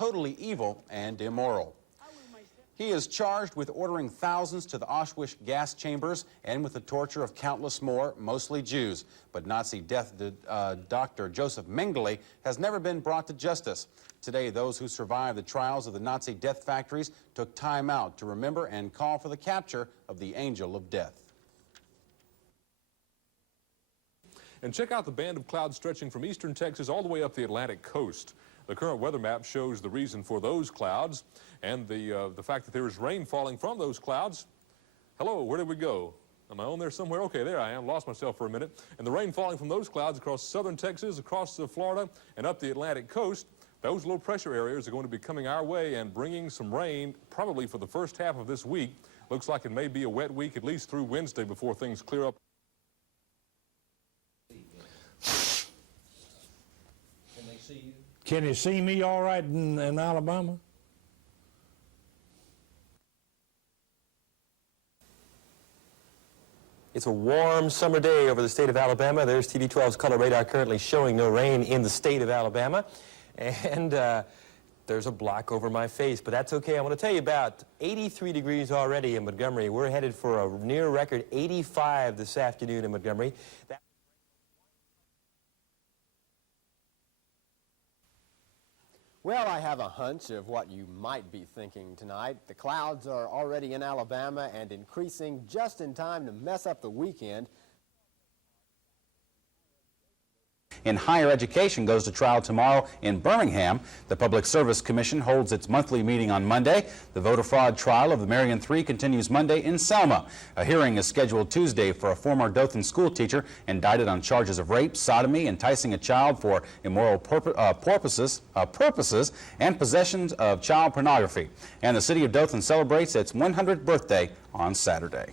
totally evil and immoral. He is charged with ordering thousands to the Auschwitz gas chambers and with the torture of countless more, mostly Jews. But Nazi death Dr. Joseph Mengele has never been brought to justice. Today, those who survived the trials of the Nazi death factories took time out to remember and call for the capture of the angel of death. And check out the band of clouds stretching from eastern Texas all the way up the Atlantic coast. The current weather map shows the reason for those clouds and the fact that there is rain falling from those clouds. Hello, where did we go? Am I on there somewhere? Okay, there I am. Lost myself for a minute. And the rain falling from those clouds across southern Texas, across Florida, and up the Atlantic coast. Those low pressure areas are going to be coming our way and bringing some rain probably for the first half of this week. Looks like it may be a wet week at least through Wednesday before things clear up. Can they see you? Can you see me all right in Alabama? It's a warm summer day over the state of Alabama. There's TV12's color radar currently showing no rain in the state of Alabama. And there's a block over my face, but that's okay. I want to tell you about 83 degrees already in Montgomery. We're headed for a near record 85 this afternoon in Montgomery. Well, I have a hunch of what you might be thinking tonight. The clouds are already in Alabama and increasing just in time to mess up the weekend. In higher education goes to trial tomorrow in Birmingham. The Public Service Commission holds its monthly meeting on Monday. The voter fraud trial of the Marion 3 continues Monday in Selma. A hearing is scheduled Tuesday for a former Dothan school teacher indicted on charges of rape, sodomy, enticing a child for immoral purposes, and possession of child pornography. And the city of Dothan celebrates its 100th birthday on Saturday.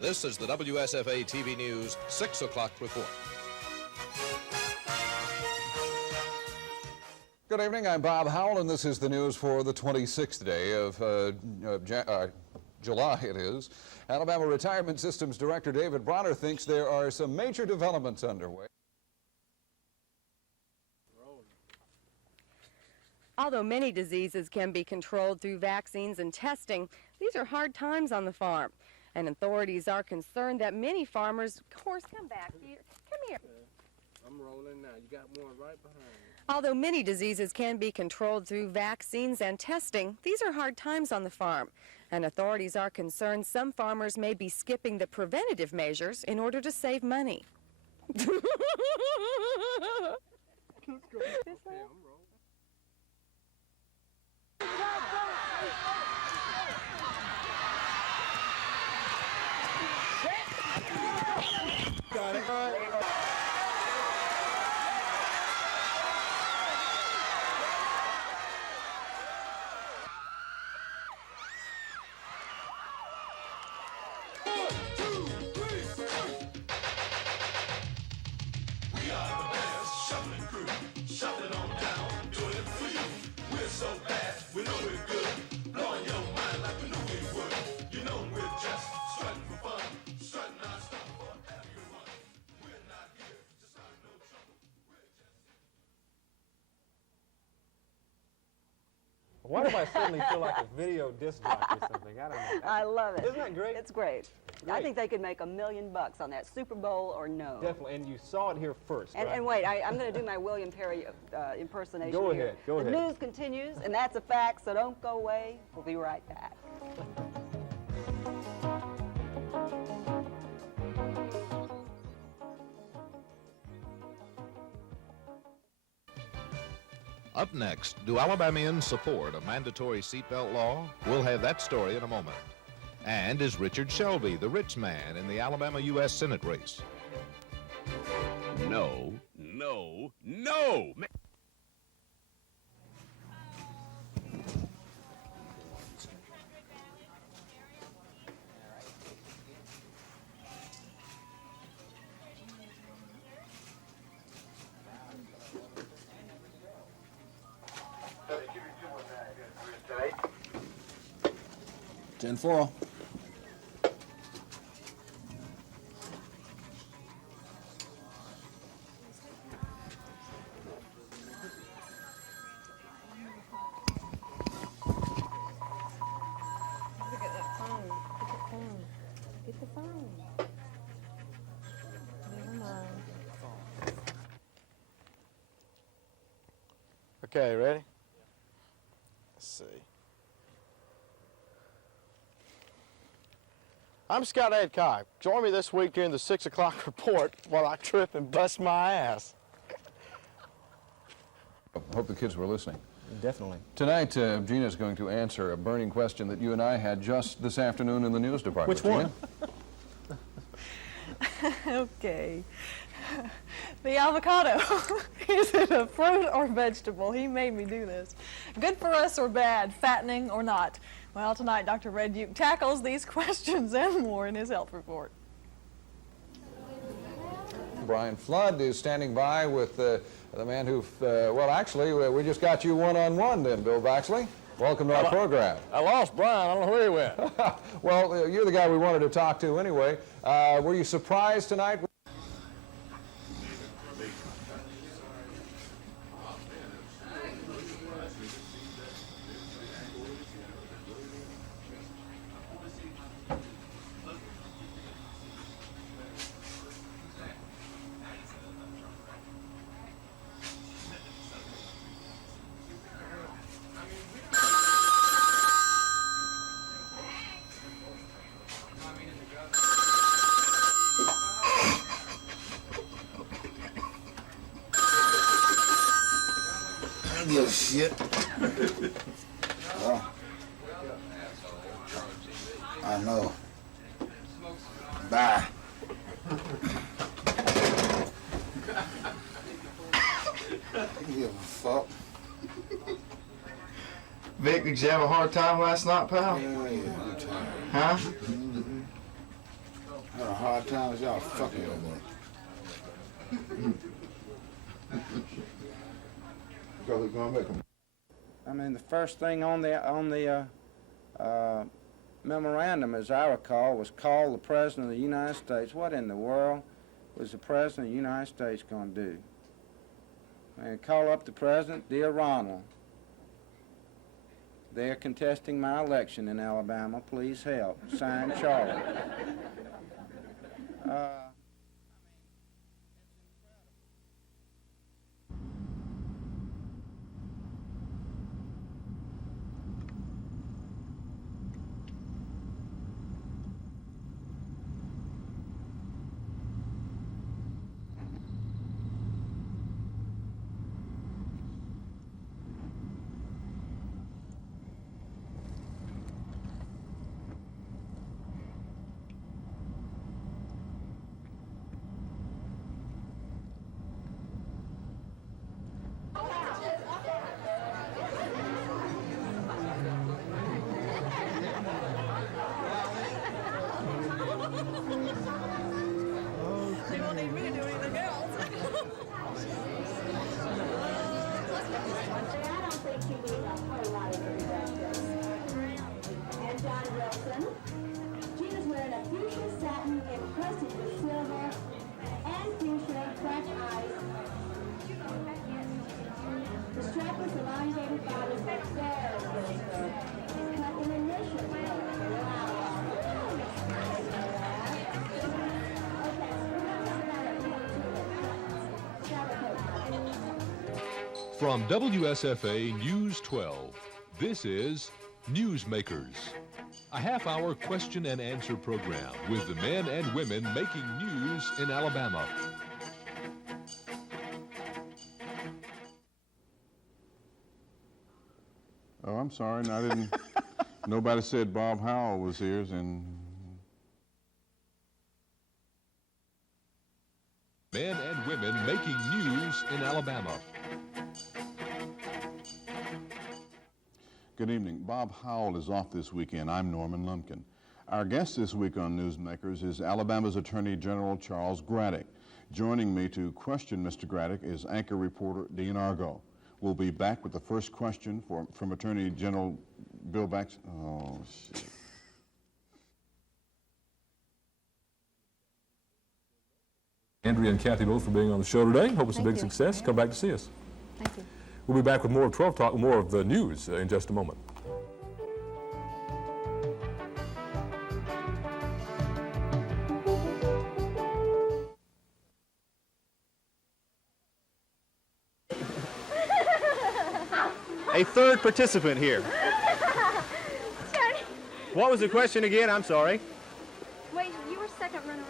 This is the WSFA TV News 6 o'clock report. Good evening, I'm Bob Howell, and this is the news for the 26th day of July, it is. Alabama Retirement Systems Director David Bronner thinks there are some major developments underway. Although many diseases can be controlled through vaccines and testing, these are hard times on the farm. And authorities are concerned that many farmers, of course, come back here. Come here. I'm rolling now. You got one right behind me. Although many diseases can be controlled through vaccines and testing, these are hard times on the farm. And authorities are concerned some farmers may be skipping the preventative measures in order to save money. Let's go. This way? Yeah, I'm rolling. Got it. Why do I suddenly feel like a video disc jockey or something? I don't know. I love it. Isn't that great? It's great. I think they could make $1 million on that, Super Bowl or no. Definitely, and you saw it here first, And, right? and wait, I'm going to do my William Perry impersonation Go here. ahead, go ahead. The news continues, and that's a fact, so don't go away. We'll be right back. Up next, do Alabamians support a mandatory seatbelt law? We'll have that story in a moment. And is Richard Shelby the rich man in the Alabama U.S. Senate race? No, no, no! 10-4. Get the phone. Never mind. Okay, ready? Let's see. I'm Scott Adcock. Join me this week during the 6 o'clock report while I trip and bust my ass. I hope the kids were listening. Definitely. Tonight, Gina's going to answer a burning question that you and I had just this afternoon in the news department. Which one? Okay. The avocado. Is it a fruit or vegetable? He made me do this. Good for us or bad? Fattening or not? Well, tonight Dr. Red Duke tackles these questions and more in his health report. Brian Flood is standing by with the man who, well, actually, we just got you one-on-one then, Bill Baxley. Welcome to our program. I lost Brian. I don't know where he went. Well, you're the guy we wanted to talk to anyway. Were you surprised tonight? I don't give a shit. Well, I know. Bye. Give a fuck. Vic, did you have a hard time last night, pal? Yeah, I'm tired. Huh? Had a hard time with y'all fucking with me. I mean, the first thing on the memorandum, as I recall, was call the President of the United States. What in the world was the President of the United States going to do? And call up the President, dear Ronald, they're contesting my election in Alabama. Please help. Signed, Charlie. You don't need me to do anything else. And John Wilson. Gina's wearing a fuchsia satin encrusted with silver and fuchsia cracked ice. The strap was elongated body with very good stroke. Cut in initial From WSFA News 12, this is Newsmakers, a half-hour question and answer program with the men and women making news in Alabama. Oh, I'm sorry, I didn't, nobody said Bob Howell was here, and... Men and women making news in Alabama. Good evening. Bob Howell is off this weekend. I'm Norman Lumpkin. Our guest this week on Newsmakers is Alabama's Attorney General Charles Graddick. Joining me to question Mr. Graddick is anchor reporter Dean Argo. We'll be back with the first question from Attorney General Bill Baxley. Oh, shit. Andrea and Kathy both for being on the show today. Hope it's a big success. Come back to see us. Thank you. We'll be back with more of 12 Talk, more of the news in just a moment. A third participant here. What was the question again? I'm sorry. Wait, you were second runner-up.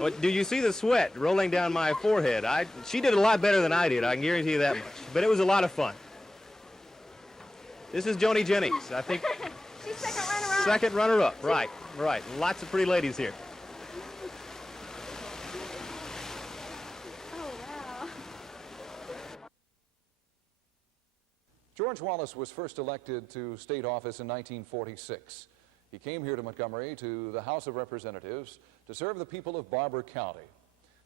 What, do you see the sweat rolling down my forehead? She did a lot better than I did, I can guarantee you that much. But it was a lot of fun. This is Joni Jennings, I think. She's second runner-up. Second runner-up, right, right. Lots of pretty ladies here. George Wallace was first elected to state office in 1946. He came here to Montgomery, to the House of Representatives, to serve the people of Barber County.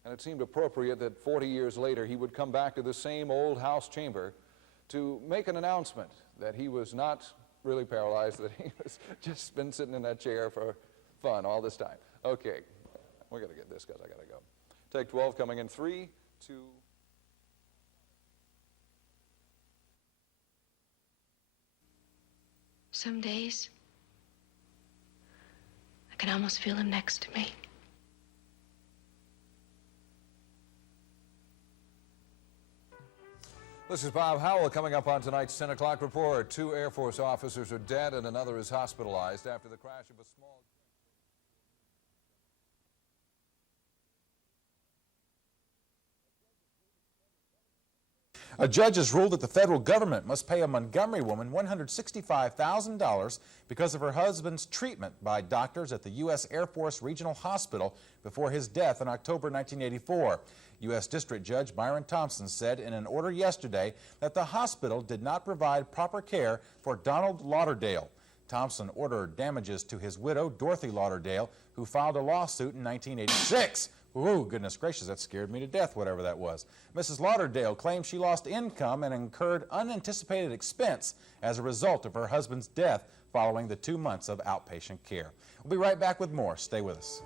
And it seemed appropriate that 40 years later he would come back to the same old House chamber to make an announcement that he was not really paralyzed, that he was just been sitting in that chair for fun all this time. Okay, we're going to get this because I got to go. Take 12 coming in 3, 2... Some days, I can almost feel him next to me. This is Bob Howell coming up on tonight's 10 o'clock report. 2 Air Force officers are dead and another is hospitalized after the crash of a small... A judge has ruled that the federal government must pay a Montgomery woman $165,000 because of her husband's treatment by doctors at the U.S. Air Force Regional Hospital before his death in October 1984. U.S. District Judge Byron Thompson said in an order yesterday that the hospital did not provide proper care for Donald Lauderdale. Thompson ordered damages to his widow, Dorothy Lauderdale, who filed a lawsuit in 1986. Ooh, goodness gracious, that scared me to death, whatever that was. Mrs. Lauderdale claims she lost income and incurred unanticipated expense as a result of her husband's death following the 2 months of outpatient care. We'll be right back with more. Stay with us.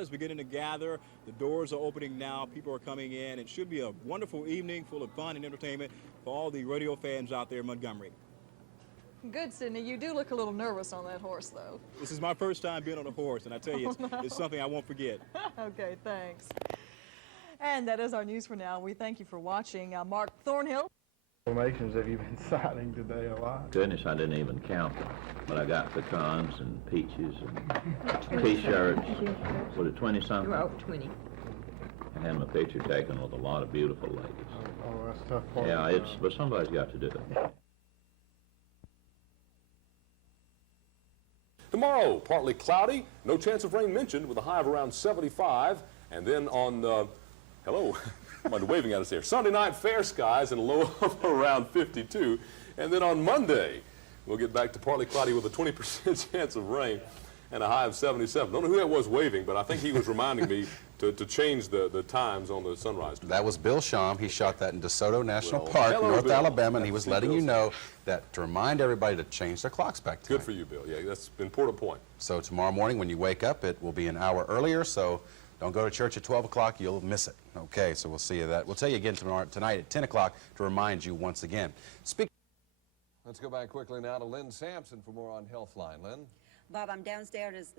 Is beginning to gather. The doors are opening now. People are coming in. It should be a wonderful evening full of fun and entertainment for all the rodeo fans out there in Montgomery. Good, Sidney. You do look a little nervous on that horse, though. This is my first time being on a horse, and I tell you, it's something I won't forget. Okay, thanks. And that is our news for now. We thank you for watching. Mark Thornhill. Formations have you been sighting today a lot? Goodness, I didn't even count them. But I got pecans and peaches and T-shirts. Was it 20-something? Well, 20. I had my picture taken with a lot of beautiful ladies. Oh, that's tough part. Yeah, but somebody's got to do it. Tomorrow, partly cloudy, no chance of rain mentioned with a high of around 75. And then on, hello. I'm waving at us here. Sunday night, fair skies and a low of around 52. And then on Monday, we'll get back to partly cloudy with a 20% chance of rain and a high of 77. Don't know who that was waving, but I think he was reminding me to change the times on the sunrise. That was Bill Shum. He shot that in DeSoto National Well, Park, hello, North Bill. Alabama, and he was letting you Bill. know that to remind everybody to change their clocks back to Good for you, Bill. Yeah, that's an important point. So tomorrow morning when you wake up, it will be an hour earlier, so don't go to church at 12 o'clock, you'll miss it. Okay, so we'll see you that. We'll tell you again tonight at 10 o'clock to remind you once again. Let's go back quickly now to Lynn Sampson for more on Healthline. Lynn? Bob, I'm downstairs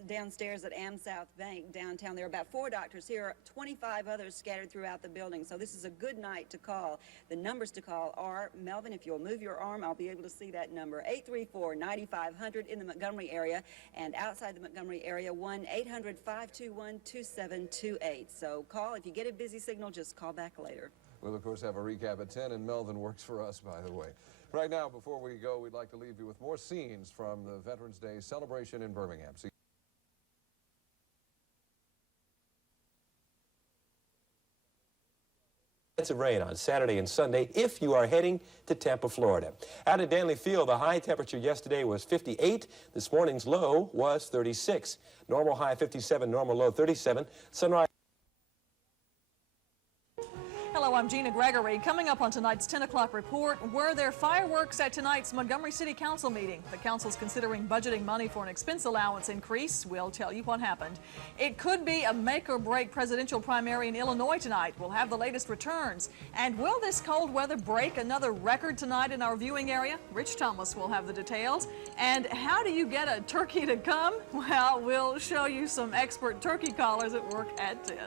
at Am South Bank downtown. There are about 4 doctors here, 25 others scattered throughout the building. So this is a good night to call. The numbers to call are, Melvin, if you'll move your arm, I'll be able to see that number, 834-9500 in the Montgomery area, and outside the Montgomery area, 1-800-521-2728. So call. If you get a busy signal, just call back later. We'll, of course, have a recap at 10, and Melvin works for us, by the way. Right now, before we go, we'd like to leave you with more scenes from the Veterans Day celebration in Birmingham. Chance of rain on Saturday and Sunday if you are heading to Tampa, Florida. Out at Danley Field, the high temperature yesterday was 58. This morning's low was 36. Normal high 57, normal low 37. Sunrise. Hello, I'm I'm Gina Gregory. Coming up on tonight's 10 o'clock report, were there fireworks at tonight's Montgomery City Council meeting? The council's considering budgeting money for an expense allowance increase. We'll tell you what happened. It could be a make-or-break presidential primary in Illinois tonight. We'll have the latest returns. And will this cold weather break another record tonight in our viewing area? Rich Thomas will have the details. And how do you get a turkey to come? Well, we'll show you some expert turkey callers at work at 10.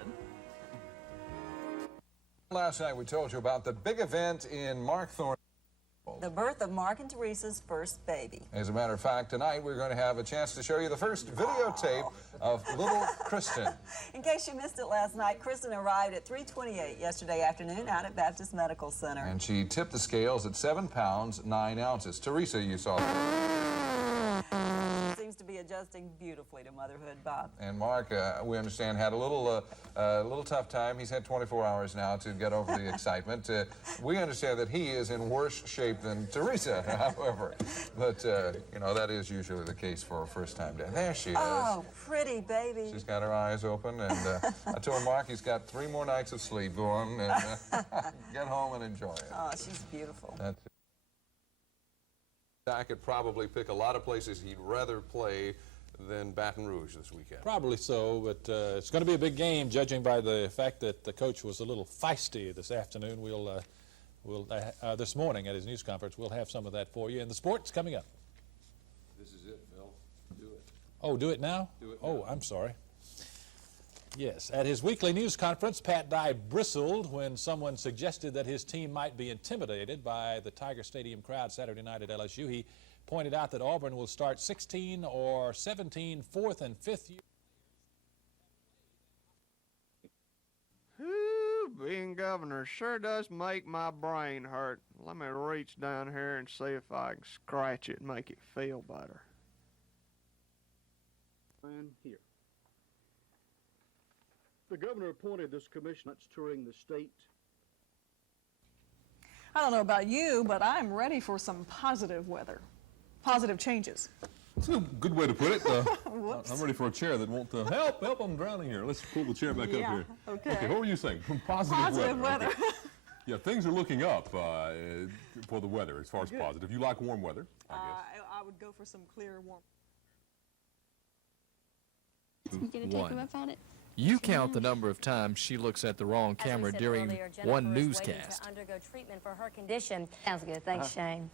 Last night we told you about the big event in Mark Thorne. The birth of Mark and Teresa's first baby. As a matter of fact, tonight we're going to have a chance to show you the first videotape of little Kristen. In case you missed it last night, Kristen arrived at 3:28 yesterday afternoon out at Baptist Medical Center. And she tipped the scales at 7 pounds, 9 ounces. Teresa, you saw Seems to be adjusting beautifully to motherhood, Bob. And Mark, we understand, had a little tough time. He's had 24 hours now to get over the excitement. We understand that he is in worse shape than Teresa, however. But, you know, that is usually the case for a first-time dad. There she is. Oh, pretty baby. She's got her eyes open, and I told Mark he's got 3 more nights of sleep going, and get home and enjoy it. Oh, she's beautiful. That's it. I could probably pick a lot of places he'd rather play than Baton Rouge this weekend. Probably so, but it's going to be a big game, judging by the fact that the coach was a little feisty this afternoon. This morning at his news conference, we'll have some of that for you. And the sport's coming up. This is it, Phil. Do it. Oh, do it now? Do it now. Oh, I'm sorry. Yes, at his weekly news conference, Pat Dye bristled when someone suggested that his team might be intimidated by the Tiger Stadium crowd Saturday night at LSU. He pointed out that Auburn will start 16 or 17 fourth and fifth year. Being governor sure does make my brain hurt. Let me reach down here and see if I can scratch it and make it feel better. And here. The governor appointed this commission that's touring the state. I don't know about you, but I'm ready for some positive weather. Positive changes. That's a good way to put it. Whoops. I'm ready for a chair that won't help, I'm drowning here. Let's pull the chair back up here. Okay. What were you saying? Positive weather. Okay. Yeah, things are looking up for the weather as far as positive. You like warm weather, I guess. I would go for some clear, warm. You gonna take him up on it? You count the number of times she looks at the wrong camera during one newscast. To undergo treatment for her condition. Sounds good. Thanks, Shane.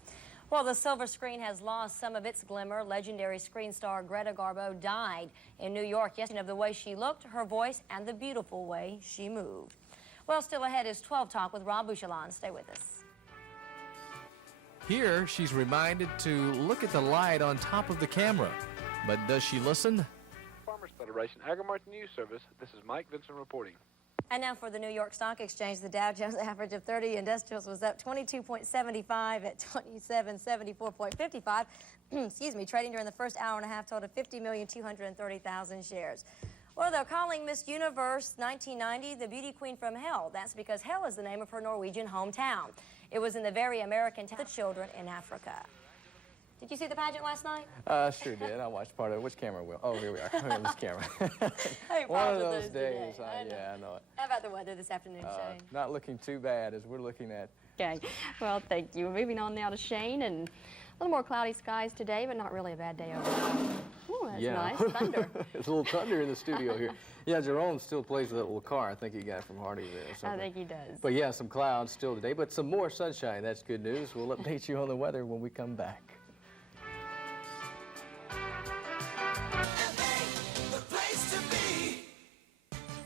Well, the silver screen has lost some of its glimmer. Legendary screen star Greta Garbo died in New York yesterday of the way she looked, her voice, and the beautiful way she moved. Well, still ahead is 12 Talk with Rob Bouchelon. Stay with us. Here, she's reminded to look at the light on top of the camera. But does she listen? Farmers Federation Agri-Market News Service. This is Mike Vincent reporting. And now for the New York Stock Exchange, the Dow Jones average of 30 industrials was up 22.75 at 2774.55. Excuse me, trading during the first hour and a half totaled 50,230,000 shares. Well, they're calling Miss Universe 1990 the beauty queen from hell. That's because hell is the name of her Norwegian hometown. It was in the very American town of the children in Africa. Did you see the pageant last night? Sure did. I watched part of it. Which camera will? Oh, here we are. This camera. Hey, one of those days. Yeah, I know it. How about the weather this afternoon, Shane? Not looking too bad as we're looking at. Okay. Well, thank you. Moving on now to Shane, and a little more cloudy skies today, but not really a bad day overall. Ooh, that's nice. Thunder. There's a little thunder in the studio here. Yeah, Jerome still plays with that little car. I think he got it from Hardy there or something. I think he does. But yeah, some clouds still today, but some more sunshine. That's good news. We'll update you on the weather when we come back.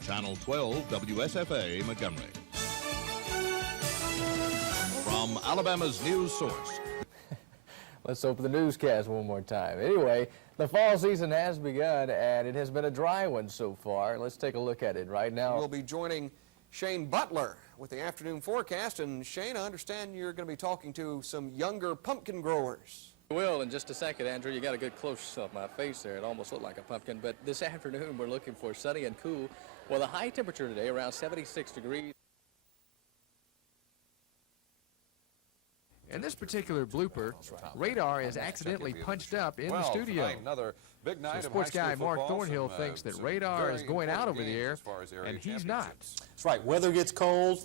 Channel 12, WSFA, Montgomery. From Alabama's news source. Let's open the newscast one more time. Anyway, the fall season has begun, and it has been a dry one so far. Let's take a look at it right now. We'll be joining Shane Butler with the afternoon forecast. And Shane, I understand you're going to be talking to some younger pumpkin growers. Well, in just a second, Andrew, you got a good close-up of my face there. It almost looked like a pumpkin. But this afternoon, we're looking for sunny and cool. Well, the high temperature today, around 76 degrees. In this particular blooper, radar is accidentally punched up in the studio. Another big night so sports guy Mark Thornhill thinks that radar is going out over the air, and he's not. That's right. Weather gets cold,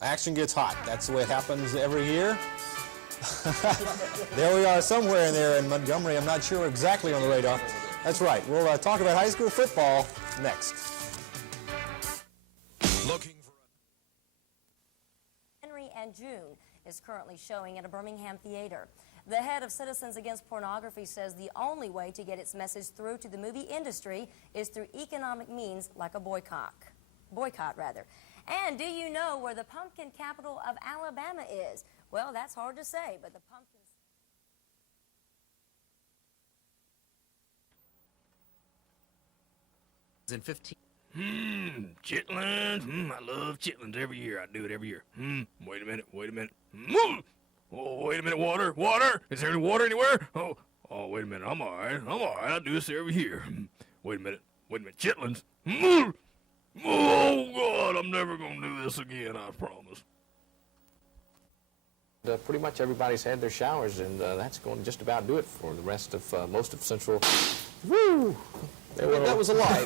Action gets hot. That's the way it happens every year. There we are somewhere in there in Montgomery. I'm not sure exactly on the radar. That's right. We'll talk about high school football next. Henry and June is currently showing at a Birmingham theater. The head of Citizens Against Pornography says the only way to get its message through to the movie industry is through economic means like a boycott. And do you know where the pumpkin capital of Alabama is? Well, that's hard to say, but the pumpkins... In 15. Chitlins. I love chitlins every year. I do it every year. Wait a minute. Oh, wait a minute. Water. Is there any water anywhere? Oh, wait a minute. I'm all right. I do this every year. Wait a minute. Chitlins. Oh, God, I'm never going to do this again, I promise. Pretty much everybody's had their showers, and that's going to just about do it for the rest of most of Central. Woo! That was a lie.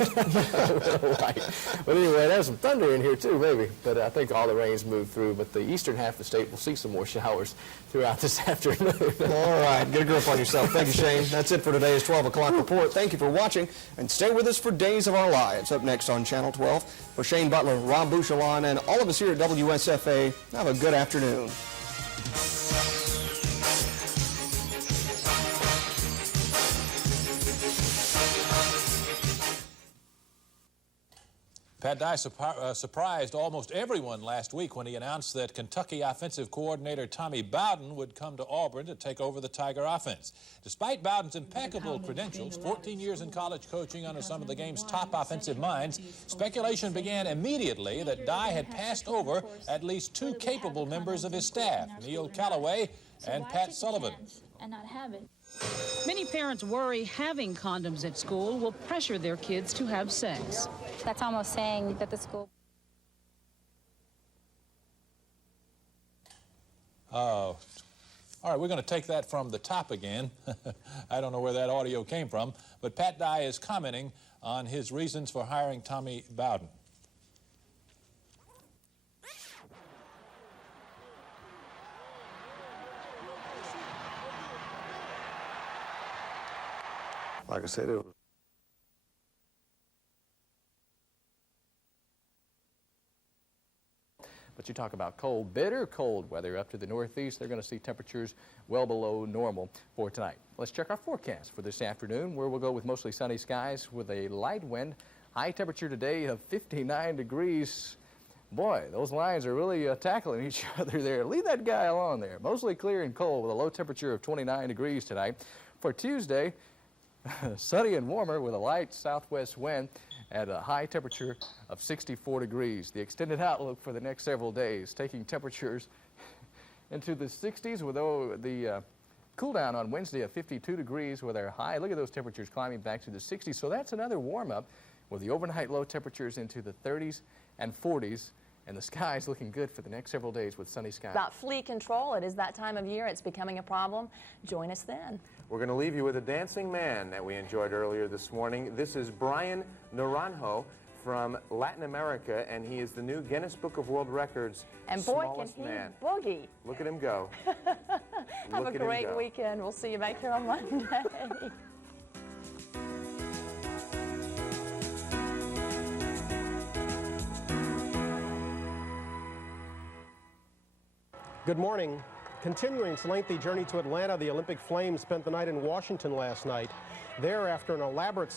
But anyway, there's some thunder in here too, maybe. But I think all the rain's moved through. But the eastern half of the state will see some more showers throughout this afternoon. All right, get a grip on yourself. Thank you, Shane. That's it for today's 12 o'clock report. Thank you for watching, and stay with us for Days of Our Lives. Up next on Channel 12, for Shane Butler, Rob Bouchelon, and all of us here at WSFA, have a good afternoon. Pat Dye surprised almost everyone last week when he announced that Kentucky offensive coordinator Tommy Bowden would come to Auburn to take over the Tiger offense. Despite Bowden's impeccable credentials, 14 years in college coaching under some of the game's top offensive minds, speculation began immediately that Dye had passed over at least two capable members of his staff, Neil Callaway and Pat Sullivan. And not have it. Many parents worry having condoms at school will pressure their kids to have sex. That's almost saying that the school... All right, we're going to take that from the top again. I don't know where that audio came from, but Pat Dye is commenting on his reasons for hiring Tommy Bowden. Like I said, it was... But you talk about cold, bitter cold weather up to the northeast. They're going to see temperatures well below normal for tonight. Let's check our forecast for this afternoon, where we'll go with mostly sunny skies with a light wind. High temperature today of 59 degrees. Boy, those lines are really tackling each other there. Leave that guy alone there. Mostly clear and cold with a low temperature of 29 degrees tonight. For Tuesday, sunny and warmer with a light southwest wind at a high temperature of 64 degrees. The extended outlook for the next several days, taking temperatures into the 60s with the cool down on Wednesday of 52 degrees with our high. Look at those temperatures climbing back to the 60s. So that's another warm up with the overnight low temperatures into the 30s and 40s. And the sky's looking good for the next several days with sunny skies. About flea control, it is that time of year. It's becoming a problem. Join us then. We're going to leave you with a dancing man that we enjoyed earlier this morning. This is Brian Naranjo from Latin America, and he is the new Guinness Book of World Records and boy, smallest can he man. boogie. Look at him go. Have a great weekend. We'll see you back here on Monday. Good morning. Continuing its lengthy journey to Atlanta, the Olympic Flames spent the night in Washington last night. There, after an elaborate